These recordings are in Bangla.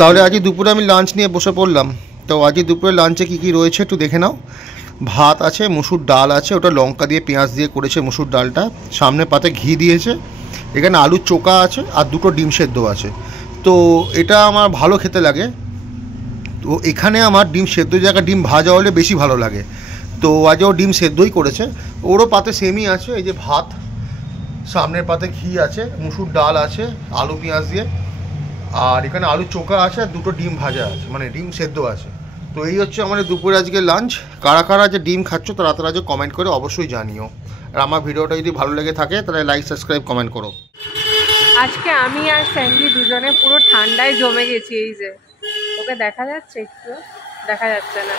তাহলে আজকে দুপুরে আমি লাঞ্চ নিয়ে বসে পড়লাম। তো আজকে দুপুরে লাঞ্চে কী কী রয়েছে একটু দেখে নাও। ভাত আছে, মুসুর ডাল আছে, ওটা লঙ্কা দিয়ে পেঁয়াজ দিয়ে করেছে মুসুর ডালটা, সামনে পাতে ঘি দিয়েছে, এখানে আলুর চোখা আছে আর দুটো ডিম সেদ্ধ আছে। তো এটা আমার ভালো খেতে লাগে। তো এখানে আমার ডিম সেদ্ধ জায়গায় ডিম ভাজা হলে বেশি ভালো লাগে। তো আজও ডিম সেদ্ধই করেছে, ওরও পাতে সেমই আছে। এই যে ভাত, সামনের পাতে ঘি আছে, মুসুর ডাল আছে আলু পেঁয়াজ দিয়ে, আর এখানে আলু চোখা আছে আর দুটো ডিম ভাজা আছে, মানে ডিম সেদ্ধ আছে। তো এই হচ্ছে আমাদের দুপুরে আজকে লাঞ্চ। কারা কারা যে ডিম খাচ্ছ তারা তারা যে কমেন্ট করে অবশ্যই জানিও। আর আমার ভিডিওটা যদি ভালো লেগে থাকে তাহলে লাইক সাবস্ক্রাইব কমেন্ট করো। আজকে আমি আর স্যান্ডি দুজনে পুরো ঠান্ডায় জমে গেছি। এই যে ওকে দেখা যাচ্ছে, একটু দেখা যাচ্ছে না।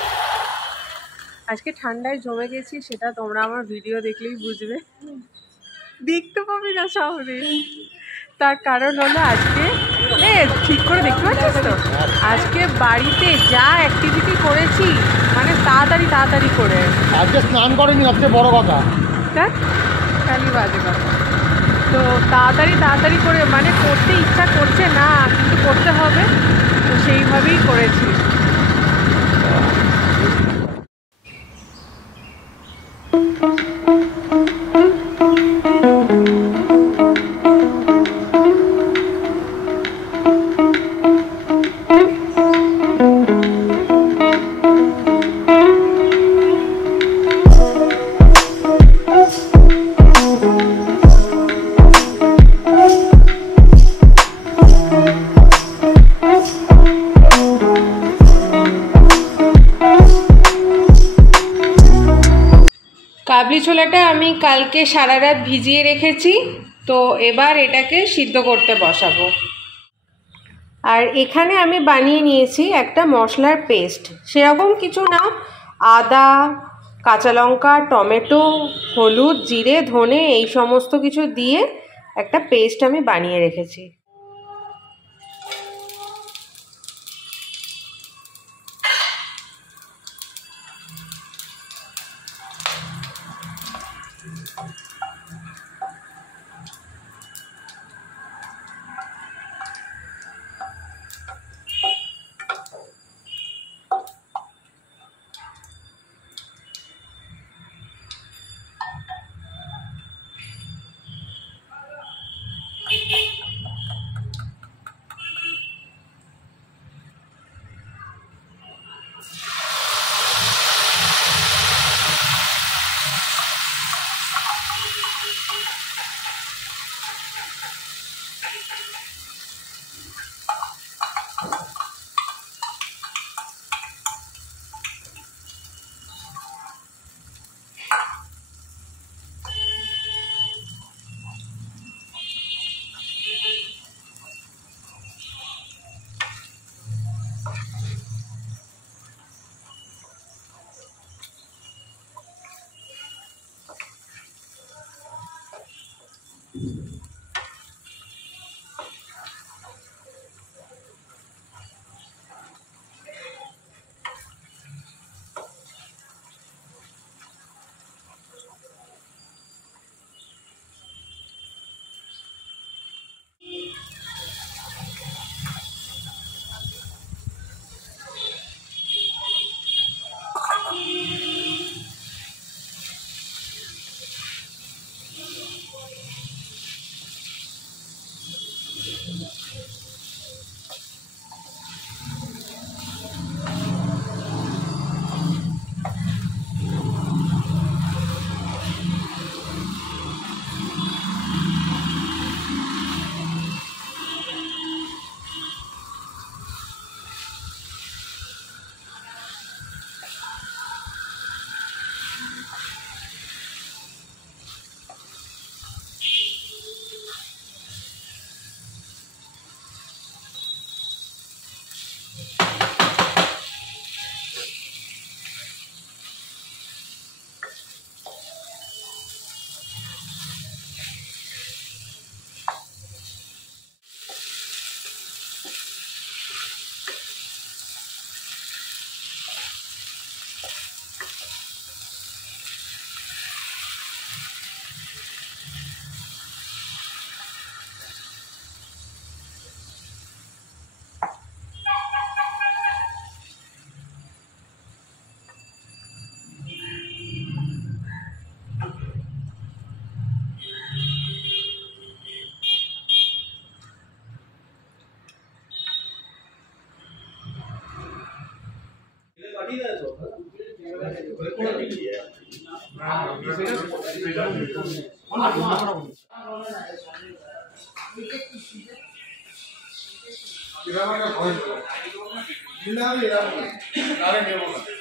আজকে ঠান্ডায় জমে গেছি, সেটা তোমরা আমার ভিডিও দেখলেই বুঝবে, দেখতে পাবি না শহরে। তার কারণ হলো আজকে ঠিক করে দেখতে পাচ্ছিস তো, আজকে বাড়িতে যা অ্যাক্টিভিটি করেছি, মানে তাড়াতাড়ি তাড়াতাড়ি করে। আজকে স্নান করেনি সবচেয়ে বড় কথা, দেখ খালি বাজে কথা। তো তাড়াতাড়ি তাড়াতাড়ি করে, মানে করতে ইচ্ছা করছে না কিন্তু করতে হবে, তো সেইভাবেই করেছি। কাবলি ছোলাটা আমি কালকে সারা রাত ভিজিয়ে রেখেছি, তো এবার এটাকে সিদ্ধ করতে বসাবো। আর এখানে আমি বানিয়ে নিয়েছি একটা মশলার পেস্ট, সেরকম কিছু না, আদা, কাঁচা লঙ্কা, টমেটো, হলুদ, জিরে, ধনে এই সমস্ত কিছু দিয়ে একটা পেস্ট আমি বানিয়ে রেখেছি।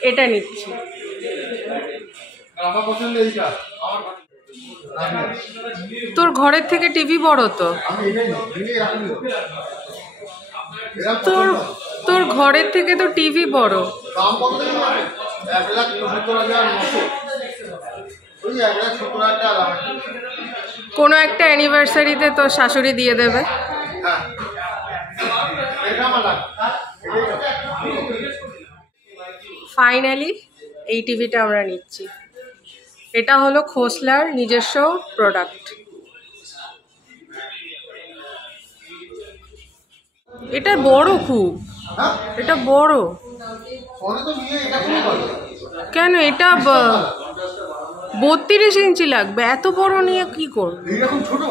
এটা নিচ্ছি। তোর ঘরের থেকে টিভি বড় তো, তোর ঘরের থেকে তো টিভি বড়। কোনো একটা অ্যানিভার্সারিতে তোর শাশুড়ি দিয়ে দেবে। ফাইনালি এই টিভিটা আমরা নিচ্ছি। এটা হলো খোসলার নিজস্ব প্রোডাক্ট। এটা বড় খুব, এটা বড় কেন? এটা 32 ইঞ্চি লাগবে, এত বড় নিয়ে কি করব? এইরকম ছোট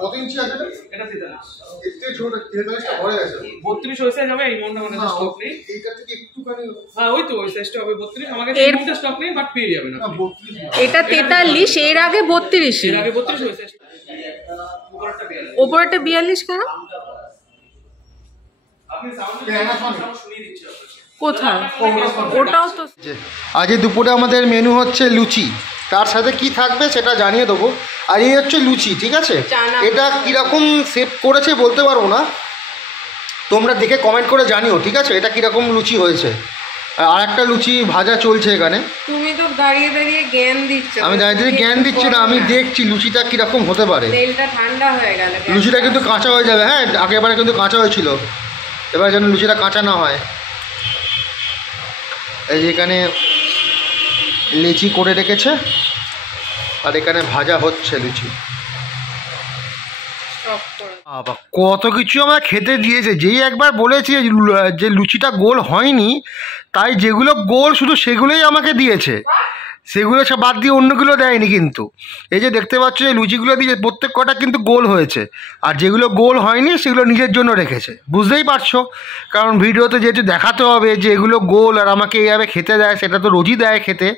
কত ইঞ্চি আছে এটা? 43 এর ছোট 43টা ঘরে আছে। 32 ওই সাইজ হবে, এই মনটা মানে স্টক নেই। এইটা থেকে একটুখানি, হ্যাঁ ওই তো ওই সাইজটা হবে 32। আমাকে এই মনটা স্টক নেই, বাট পেয়ে যাবেন আপনি। এটা 43, এর আগে 32, এর আগে 32 ওই সাইজটা। উপরটা 42 কেন? আপনি সাউন্ড শুনিয়ে দিচ্ছি আপনাকে। কোথায়? ওটাও তো। আজ দুপুরে আমাদের মেনু হচ্ছে লুচি, তার সাথে কি থাকবে সেটা জানিয়ে দেবো। আর এই হচ্ছে লুচি, ঠিক আছে? এটা কীরকম সেভ করেছে বলতে পারবো না, তোমরা দেখে কমেন্ট করে জানিও, ঠিক আছে? এটা কীরকম লুচি হয়েছে। আর একটা লুচি ভাজা চলছে এখানে। তুমি তো দাঁড়িয়ে দাঁড়িয়ে জ্ঞান দিচ্ছ। আমি দাঁড়িয়ে দাঁড়িয়ে জ্ঞান দিচ্ছি না, আমি দেখছি লুচিটা কীরকম হতে পারে। তেলটা ঠান্ডা হয়ে গেল, লুচিটা কিন্তু কাঁচা হয়ে যাবে। হ্যাঁ, আগেরবারে কিন্তু কাঁচা হয়েছিল, এবার যেন লুচিটা কাঁচা না হয়। এই যে এখানে লিচি করে রেখেছে, আর এখানে ভাজা হচ্ছে লুচি। কত কিছু আমার খেতে দিয়েছে। যেই একবার বলেছি যে লুচিটা গোল হয়নি, তাই যেগুলো গোল শুধু সেগুলোই আমাকে দিয়েছে, সেগুলো সব বাদ দিয়ে অন্যগুলো দেয়নি। কিন্তু এই যে দেখতে পাচ্ছ যে লুচিগুলো দিয়ে প্রত্যেক কটা কিন্তু গোল হয়েছে, আর যেগুলো গোল হয়নি সেগুলো নিজের জন্য রেখেছে। বুঝতেই পারছো, কারণ ভিডিওতে যেহেতু দেখাতে হবে যে এগুলো গোল আর আমাকে এইভাবে খেতে দেয়, সেটা তো রোজই দেয় খেতে,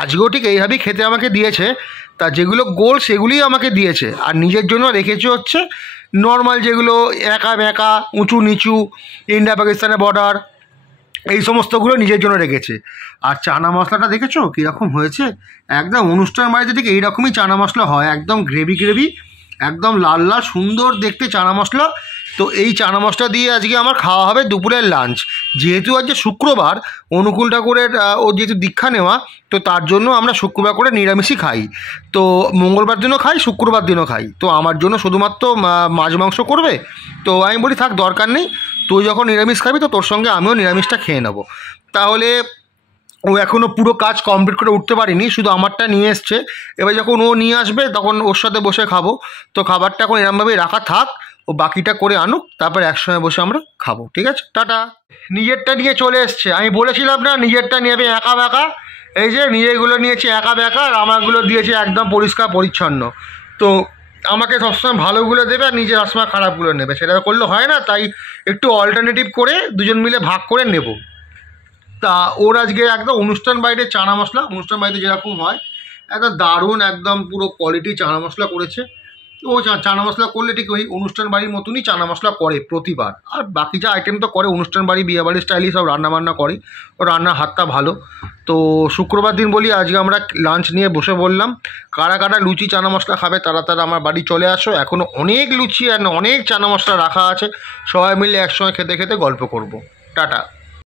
আজকেও ঠিক এইভাবেই খেতে আমাকে দিয়েছে। তা যেগুলো গোল সেগুলিই আমাকে দিয়েছে, আর নিজের জন্য রেখেছে হচ্ছে নর্মাল যেগুলো একা বেঁকা, উঁচু নিচু, ইন্ডিয়া পাকিস্তানের বর্ডার, এই সমস্তগুলো নিজের জন্য রেখেছে। আর চানা মশলাটা দেখেছো কীরকম হয়েছে? একদম অনুষ্ঠান বাড়িতে ঠিক এইরকমই চানা মশলা হয়, একদম গ্রেভি গ্রেভি, একদম লাল লাল সুন্দর দেখতে চানা মশলা। তো এই চানা মশলা দিয়ে আজকে আমার খাওয়া হবে দুপুরের লাঞ্চ। যেহেতু আজকে শুক্রবার, অনুকূল ঠাকুরের ও যেহেতু দীক্ষা নেওয়া, তো তার জন্য আমরা শুক্রবার করে নিরামিষই খাই। তো মঙ্গলবার দিনও খাই, শুক্রবার দিনও খাই। তো আমার জন্য শুধুমাত্র মাছ মাংস করবে। তো আমি বলি থাক, দরকার নেই, তুই যখন নিরামিষ খাবি তো তোর সঙ্গে আমিও নিরামিষটা খেয়ে নেবো। তাহলে ও এখনও পুরো কাজ কমপ্লিট করে উঠতে পারিনি, শুধু আমারটা নিয়ে এসছে। এবার যখন ও নিয়ে আসবে তখন ওর সাথে বসে খাবো। তো খাবারটা এখন এরমভাবেই রাখা থাক, ও বাকিটা করে আনুক, তারপর একসঙ্গে বসে আমরা খাবো, ঠিক আছে? টাটা। নিজেরটা নিয়ে চলে এসছে, আমি বলেছিলাম না নিজেরটা নেবে একা বেঁকা। এই যে নিজেরগুলো নিয়েছে একা বেঁকা, আর আমারগুলো দিয়েছে একদম পরিষ্কার পরিচ্ছন্ন। তো আমাকে সবসময় ভালোগুলো দেবে আর নিজে সবসময় খারাপগুলো নেবে, সেটা করলে হয় না। তাই একটু অল্টারনেটিভ করে দুজন মিলে ভাগ করে নেব। তা ওর আজকে একদম অনুষ্ঠান বাড়িতে চানা মশলা, অনুষ্ঠান বাড়িতে যেরকম হয় একদম দারুণ, একদম পুরো কোয়ালিটি চানা মশলা করেছে। ও চানা মশলা করলে ঠিক ওই অনুষ্ঠান বাড়ির মতনই চানা মশলা করে প্রতিবার। আর বাকি যা আইটেম তো করে অনুষ্ঠান বাড়ি, বিয়েবাড়ির স্টাইলই সব রান্নাবান্না করে, ও রান্নার হাতটা ভালো। তো শুক্রবার দিন বলি আজকে আমরা লাঞ্চ নিয়ে বসে বললাম। কারা কারা লুচি চানা মশলা খাবে তারা তারা আমার বাড়ি চলে আসো, এখনও অনেক লুচি আর অনেক চানা মশলা রাখা আছে, সবাই মিলে একসঙ্গে খেতে খেতে গল্প করব। টাটা।